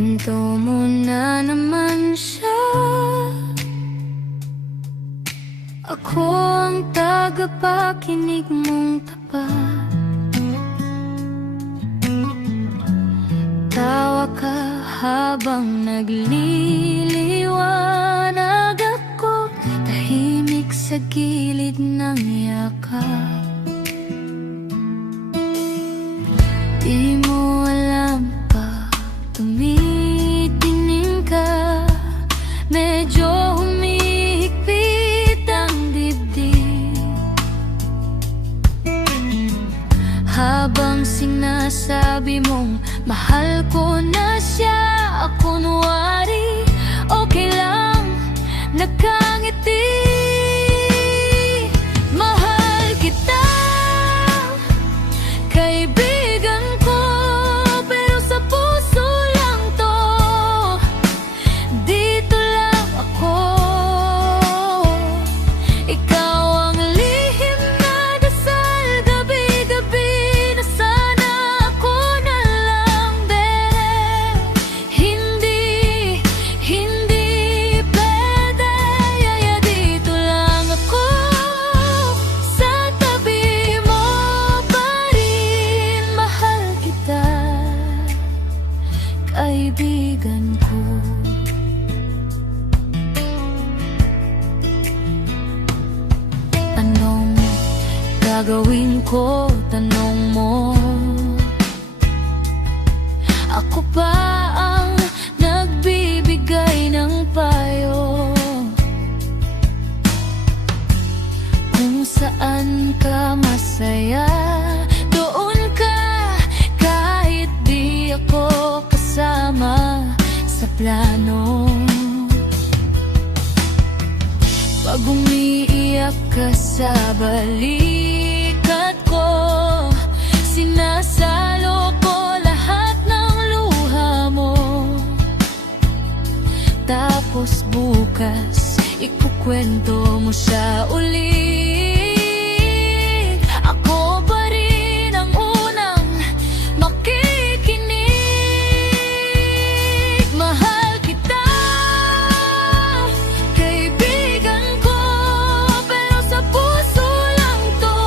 Kwento mo na naman siya. Ako ang tagapakinig mong tapat. Tawa ka habang nagliliwanag ako, tahimik sa gilid ng yakap. Di mo alam pa, tumitingin ka, medyo humihigpit ang dibdib. Habang sinasabi mong mahal ko na siya, ako kunwari okay lang, nakangiti. Mahal kita, kaibigan ko, pero sa puso lang to. Dito lang ako, ikaw ang lihim na dasal, gabi-gabi na sana ako na lang bere. Hindi pwede, yaya dito lang ako, sa tabi mo pa rin. Mahal kita, kaibigan ko. Anong gagawin ko? Tanong mo. Ako pa ang nagbibigay ng payo, kung saan ka masaya, doon ka, kahit di ako kasama sa plano. Pag umiiyak ka sa balikat ko, sinasalo ko lahat ng luha mo. Tapos bukas, ikukwento mo siya ulit. Ako pa rin ang unang makikinig. Mahal kita, kaibigan ko, pero sa puso lang to.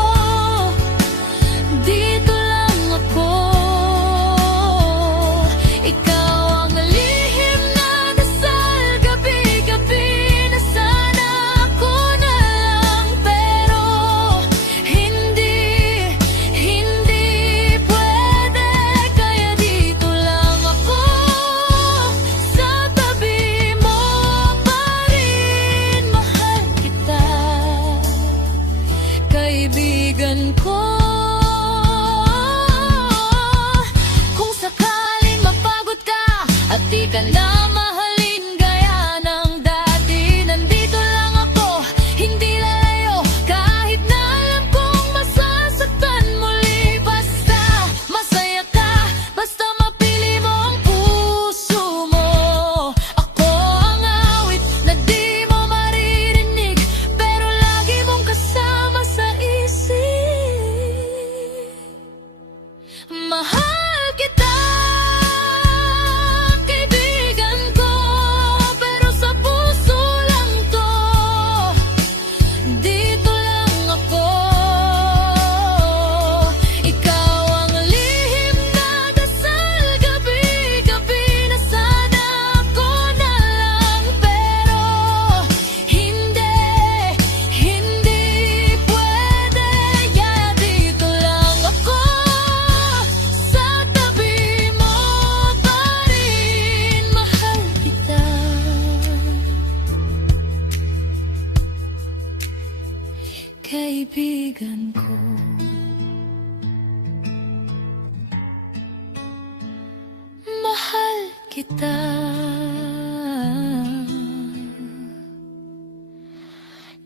Dito lang ako, ikaw ang lihim na dasal, gabi-gabi na sana ako na lang, pero hindi pwede, kaya dito lang ako, sa tabi mo pa rin. Mahal kita, kaibigan ko. Kung sakaling mapagod ka at di ka na mahalin gaya ng dati, nandito lang ako, hindi lalayo, kahit na alam kong masasaktan muli. Basta masaya ka, basta mapili mo ang puso mo. Ako ang awit na di mo maririnig, pero lagi mong kasama sa isip. Mahal kita, kaibigan ko, pero sa puso lang to. Dito lang ako, ikaw ang lihim na dasal, gabi-gabi na sana ako na lang, pero hindi pwede, yaya dito lang ako, sa tabi mo pa rin. Mahal kita, kaibigan ko. Mahal kita,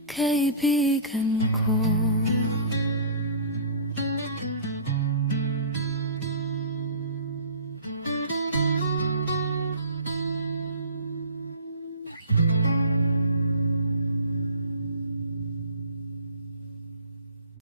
kaibigan ko.